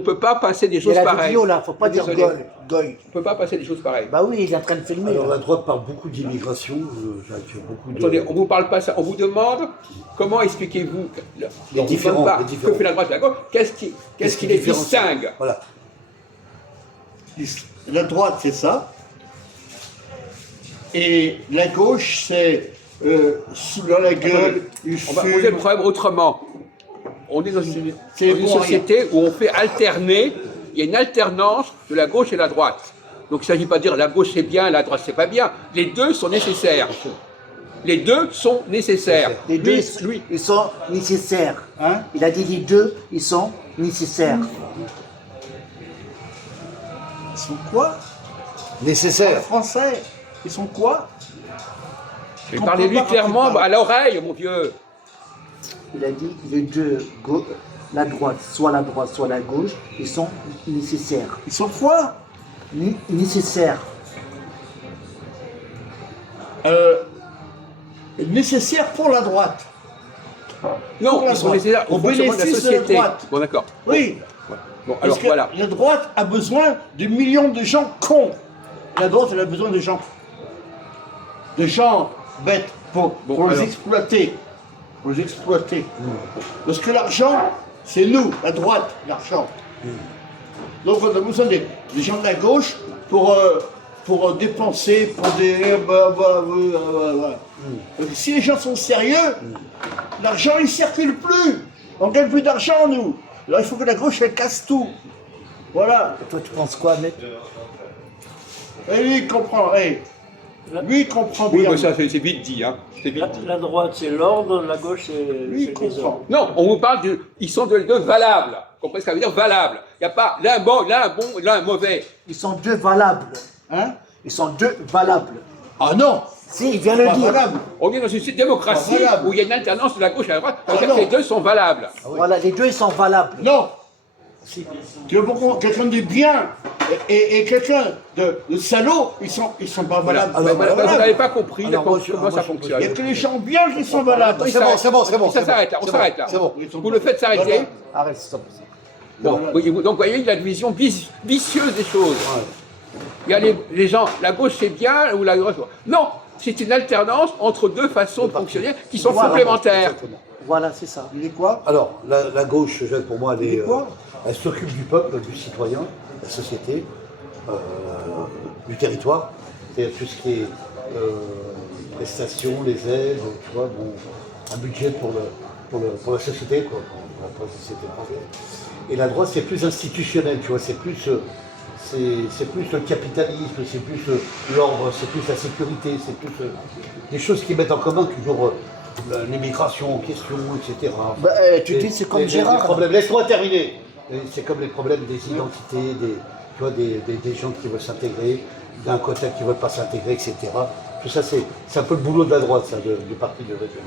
On ne peut pas passer des Il y choses a la pareilles. vidéo là, faut pas dire Désolé. goy. Goy. On ne peut pas passer des choses pareilles. Bah oui, il est en train de filmer. Alors là. la droite parle beaucoup d'immigration, j'ai fait beaucoup de... Attendez, on ne vous parle pas ça. On vous demande comment expliquez-vous Les différents, les que différents. fait la droite et la gauche. Qu'est-ce qui les différencie? distingue? Voilà. La droite, c'est ça. Et la gauche, c'est sous dans la gueule, il On va poser le fume. problème autrement. On est dans une C'est bon, société où on fait alterner, il y a une alternance de la gauche et la droite. Donc il ne s'agit pas de dire la gauche c'est bien, la droite c'est pas bien. Les deux sont nécessaires. Les deux sont nécessaires. Les deux, Lui, ils sont nécessaires. Hein? Il a dit les deux, ils sont nécessaires. Ils sont quoi? Nécessaire. Français. Ils sont quoi? je vais parler lui clairement à l'oreille, mon vieux. Il a dit les deux, la droite, soit la gauche, ils sont nécessaires. Ils sont quoi? Nécessaires. Nécessaires pour la droite. Non, Pour la ils sont droite. nécessaires au Au fonctionnement de la bénéfice de la société. droite. Bon, d'accord. Oui. Bon, Parce alors que voilà. la droite a besoin de millions de gens cons. La droite, elle a besoin de gens bêtes pour les alors. exploiter. Pour les exploiter. Parce que l'argent, c'est nous, la droite, l'argent. Donc on a besoin des gens de la gauche pour dépenser, pour des... Donc, si les gens sont sérieux, l'argent il circule plus. On gagne plus d'argent nous. Alors il faut que la gauche elle casse tout. Voilà. Toi, tu penses quoi, mec? Et lui il comprend. Lui il comprend Oui, bien. mais ça c'est vite dit. Hein. C'est vite dit. La droite c'est l'ordre, la gauche c'est Lui il c'est comprend. désordre. Non, on vous parle de. Ils sont de valables. Vous comprenez ce que ça veut dire valable? Il n'y a pas l'un bon, l'un mauvais. Ils sont deux valables. Hein? Ils sont deux valables. Ah non. Si, il vient de le Pas dire. valable. On est dans une démocratie Pas valable. où il y a une alternance de la gauche à la droite. Ça veut Ah dire que non. les deux sont valables. Voilà, les deux, ils sont valables. Non. Tu veux pour quelqu'un de bien et quelqu'un de salaud, ils sont pas valables. Mais vous n'avez pas compris alors, moi, comment ça Il fonctionne. n'y a que les gens bien qui sont valables. Oui, C'est bon, c'est bon. Ça s'arrête là, on c'est s'arrête là. C'est bon. Vous le faites s'arrêter. Voilà. Arrête, stop. Bon, donc vous voyez, il y a une vision vicieuse des choses. Il y a les gens, la gauche c'est bien ou la droite. Non, c'est une alternance entre deux façons de fonctionner qui sont Voilà. complémentaires. Exactement. Voilà, c'est ça. Il est quoi? Alors, la gauche, Jacques, pour moi, Il est quoi elle s'occupe du peuple, du citoyen, de la société, du territoire. C'est-à-dire tout ce qui est prestations, les aides, tu vois, bon, un budget pour la société, quoi, pour la société française. Et la droite, c'est plus institutionnel, tu vois, c'est plus le capitalisme, c'est plus l'ordre, c'est plus la sécurité, c'est plus des choses qui mettent en commun toujours l'immigration en question, etc. Bah, tu dis, c'est comme les Gérard. problèmes. Laisse-moi terminer. C'est comme les problèmes des identités, tu vois, des gens qui veulent s'intégrer, d'un côté qui ne veulent pas s'intégrer, etc. Tout ça, c'est un peu le boulot de la droite, ça, du parti de République.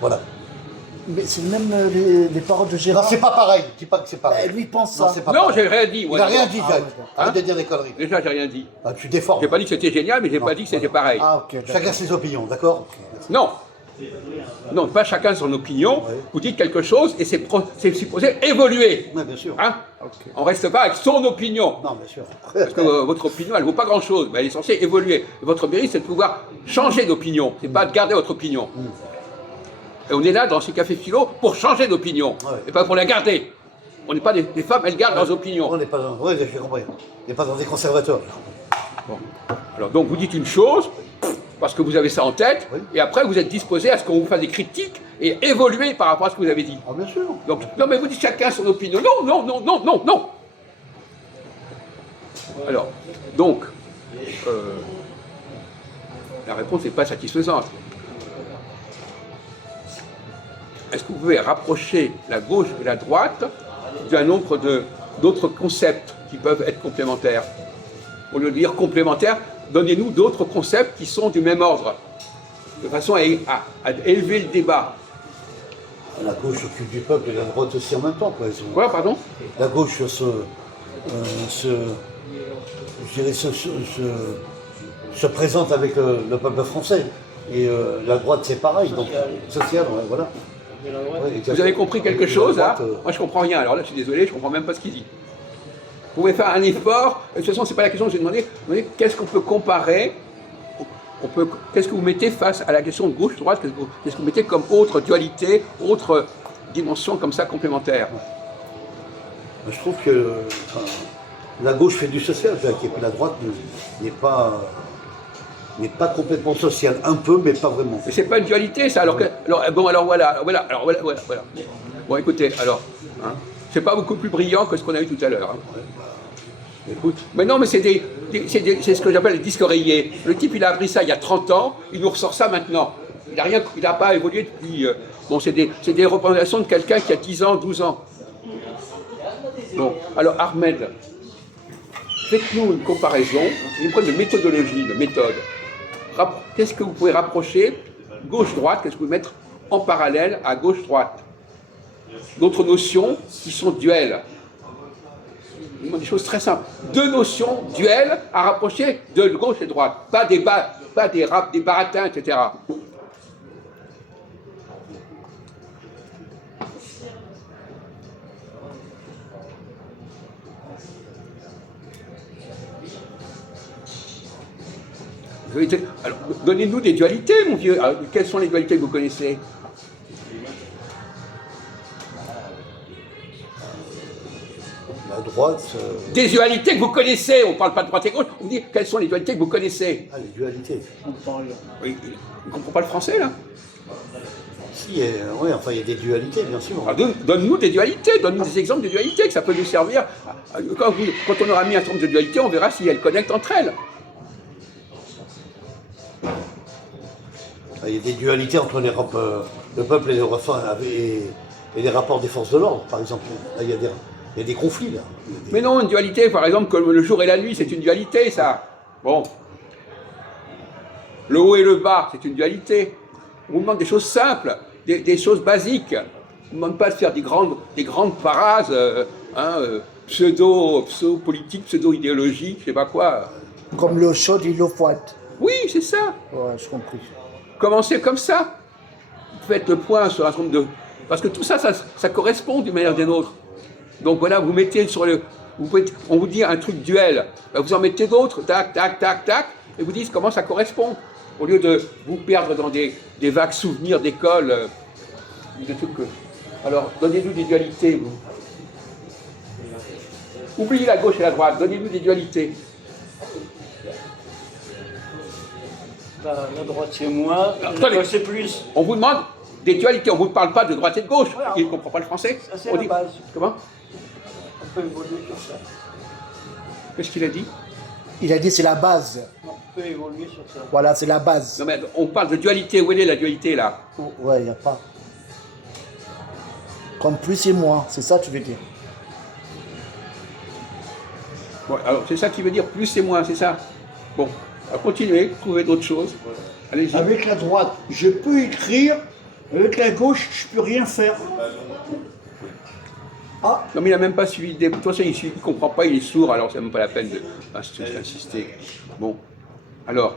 Voilà. Mais c'est même les paroles de Non, Gérard. c'est pas pareil. Dis pas que c'est pareil. Lui pense Non, ça. c'est pas Non, pareil. j'ai rien dit. Il moi, n'a rien d'abord. dit, Ah, Jacques. ouais, Arrête de dire des conneries. Déjà, j'ai rien dit. Ah, tu déformes. J'ai pas dit que c'était génial, mais j'ai pas dit que c'était pareil. Ah, ok. d'accord. Chacun ses opinions, d'accord? Non. Non, pas chacun son opinion. Oui. Vous dites quelque chose et c'est supposé évoluer. Oui, bien sûr. Hein? On reste pas avec son opinion. Non, bien sûr. Parce que votre opinion, elle vaut pas grand-chose, mais elle est censée évoluer. Et votre mérite, c'est de pouvoir changer d'opinion. C'est pas de garder votre opinion. Et on est là, dans ces cafés philo, pour changer d'opinion. Ouais. Et pas pour la garder. On n'est pas des femmes, elles gardent leurs opinions. On n'est pas dans... Oui, j'ai compris. On n'est pas dans des conservateurs. Bon. Alors donc vous dites une chose, parce que vous avez ça en tête, Oui. et après vous êtes disposé à ce qu'on vous fasse des critiques et évoluer par rapport à ce que vous avez dit. Ah, bien sûr. Donc, non mais vous dites chacun son opinion. Non, non, non, non, non, non. Alors, donc, la réponse n'est pas satisfaisante. Est-ce que vous pouvez rapprocher la gauche et la droite d'un nombre d'autres concepts qui peuvent être complémentaires? Au lieu de dire complémentaires, donnez-nous d'autres concepts qui sont du même ordre, de façon à élever le débat. La gauche s'occupe du peuple et la droite aussi en même temps. Quoi. Quoi, pardon? La gauche se présente avec le peuple français. Et la droite, c'est pareil. Donc, social, ouais, voilà. Ouais, Vous avez compris quelque chose, là? La droite, Moi, je comprends rien. Alors là, je suis désolé, je comprends même pas ce qu'il dit. Vous pouvez faire un effort. De toute façon, c'est pas la question que j'ai demandé. Qu'est-ce qu'on peut comparer? Qu'est-ce que vous mettez face à la question de gauche-droite? Qu'est-ce que vous mettez comme autre dualité, autre dimension comme ça complémentaire? Je trouve que la gauche fait du social, et puis la droite n'est pas complètement sociale. Un peu, mais pas vraiment. Mais c'est pas une dualité, ça. Alors voilà. Bon, écoutez, alors, hein, c'est pas beaucoup plus brillant que ce qu'on a eu tout à l'heure. Hein. Écoute, mais non, mais c'est ce que j'appelle les disques rayés. Le type, il a appris ça il y a 30 ans, il nous ressort ça maintenant. Il n'a pas évolué depuis. Bon, c'est des représentations de quelqu'un qui a 10 ans, 12 ans. Bon, alors Ahmed, faites-nous une comparaison, une problème de méthodologie, de méthode. Qu'est-ce que vous pouvez rapprocher gauche-droite, qu'est-ce que vous pouvez mettre en parallèle à gauche-droite? D'autres notions qui sont duels. Des choses très simples. Deux notions duels à rapprocher de gauche et droite. Pas des baratins, etc. Alors, donnez-nous des dualités, mon vieux. Alors, quelles sont les dualités que vous connaissez? La droite. Des dualités que vous connaissez. On ne parle pas de droite et gauche. On vous dit quelles sont les dualités que vous connaissez. Ah, les dualités. Oui, il ne comprend pas le français, là. Si, oui, enfin, il y a des dualités, bien sûr. Alors, donne-nous des dualités, donne-nous des exemples de dualités, que ça peut nous servir. Quand on aura mis un certain nombre de dualités, on verra si elles connectent entre elles. Il y a des dualités entre le peuple et les rapports des forces de l'ordre, par exemple. Là, il y a des conflits, là. Mais non, une dualité, par exemple, comme le jour et la nuit, c'est une dualité, ça. Bon. Le haut et le bas, c'est une dualité. On vous demande des choses simples, des choses basiques. On ne vous demande pas de faire des grandes phrases pseudo-politiques, pseudo-idéologiques, je sais pas quoi. Comme l'eau chaude et l'eau froide. Oui, c'est ça. Ouais, je compris. Commencez comme ça. Faites le point sur un certain nombre de... Parce que tout ça, ça correspond d'une manière ou d'une autre. Donc voilà, vous mettez sur le... on vous dit un truc duel. Ben, vous en mettez d'autres, tac, tac, tac, tac, et vous dites comment ça correspond. Au lieu de vous perdre dans des vagues souvenirs d'école, des trucs que... Alors, donnez-nous des dualités, vous. Oubliez la gauche et la droite, donnez-nous des dualités. La droite c'est moins, Attendez. la gauche c'est plus. On vous demande des dualités, on ne vous parle pas de droite et de gauche. Voilà. Il ne comprend pas le français. Ça, c'est On la dit... base. Comment? On peut évoluer sur ça. Qu'est-ce qu'il a dit? Il a dit c'est la base. On peut évoluer sur ça. Voilà, c'est la base. Non mais on parle de dualité, où elle est la dualité là? Ouais, il n'y a pas. Comme plus et moins, c'est ça que tu veux dire. Bon, alors c'est ça qui veut dire plus et moins, c'est ça? Bon, alors continuez, trouvez d'autres choses. Allez-y. Avec la droite, je peux écrire. Avec la gauche, je peux rien faire. Ah, Non mais il n'a même pas suivi des... De toute façon, il ne comprend pas, il est sourd, alors c'est même pas la peine d'insister. Bon, alors...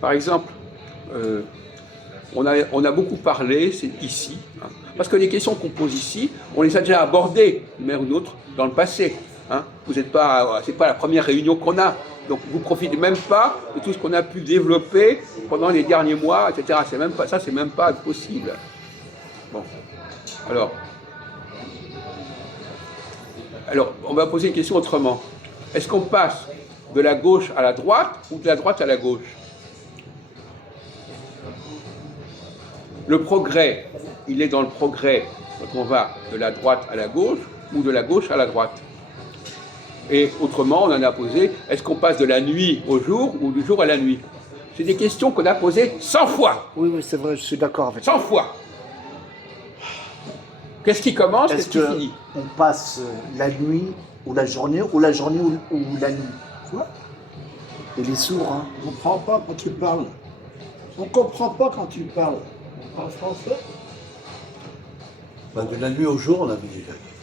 Par exemple, on a beaucoup parlé, c'est ici, hein, parce que les questions qu'on pose ici, on les a déjà abordées, d'une manière ou d'une autre, dans le passé. Hein. Vous n'êtes pas... C'est pas la première réunion qu'on a. Donc vous ne profitez même pas de tout ce qu'on a pu développer pendant les derniers mois, etc. C'est même pas, ça, c'est même pas possible. Bon. Alors, on va poser une question autrement. Est-ce qu'on passe de la gauche à la droite ou de la droite à la gauche? Le progrès, il est dans le progrès quand on va de la droite à la gauche ou de la gauche à la droite. Et autrement, on en a posé, est-ce qu'on passe de la nuit au jour ou du jour à la nuit? C'est des questions qu'on a posées 100 fois. Oui, oui, c'est vrai, je suis d'accord avec 100 fois. Qu'est-ce qui commence, qu'est-ce qui finit? On passe la nuit ou la journée ou la journée ou la nuit. Tu vois? Il est sourd, hein. on ne comprend pas quand tu parles. On ne comprend pas quand tu parles. On parle français. Ben, de la nuit au jour, on avait déjà dit.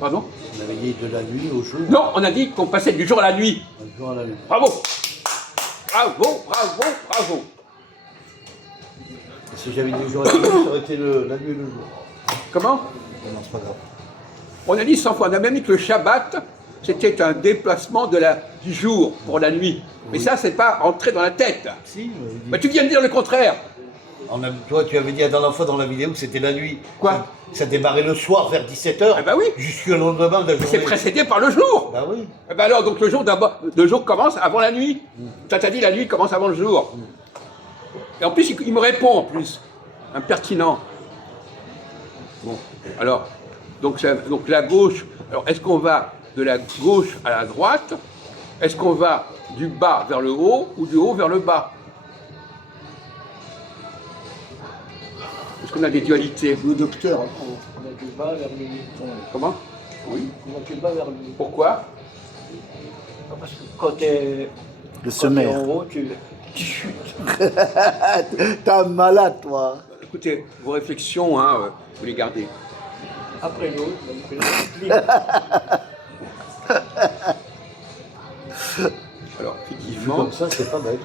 Pardon? On avait dit de la nuit au jour. Non, on a dit qu'on passait du jour à la nuit. Du jour à la nuit. Bravo! Bravo, bravo, bravo! Et si j'avais dit le jour à la nuit, ça aurait été la nuit et le jour. Comment? Non, c'est pas grave. On a dit 100 fois, on a même dit que le Shabbat, c'était un déplacement du jour pour la nuit. Mais ça, c'est pas entré dans la tête. Si, Mais tu viens de dire le contraire. toi, tu avais dit la dernière fois dans la vidéo que c'était la nuit. Quoi? Ça démarrait le soir vers 17h. Ah bah oui. Jusqu'au lendemain de la journée. C'est précédé par le jour. Bah oui. Eh ben alors, donc le jour commence avant la nuit. Toi, t'as dit la nuit commence avant le jour. Et en plus, il me répond en plus. Impertinent. Bon, alors, donc la gauche, alors est-ce qu'on va de la gauche à la droite? Est-ce qu'on va du bas vers le haut ou du haut vers le bas? Est-ce qu'on a des dualités? Le docteur, On va du bas vers le milieu. Comment? Oui. On va du bas vers le milieu. Pourquoi? Parce que quand tu es Le sommaire. en haut, tu chutes. T'es un malade, toi. Écoutez, vos réflexions, hein, vous les gardez. Après l'autre, on fait le Alors, Vu effectivement, comme ça, c'est pas bête.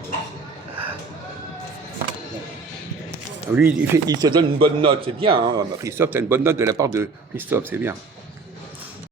lui, il te donne une bonne note, c'est bien. Hein, Christophe, tu as une bonne note de la part de Christophe, c'est bien.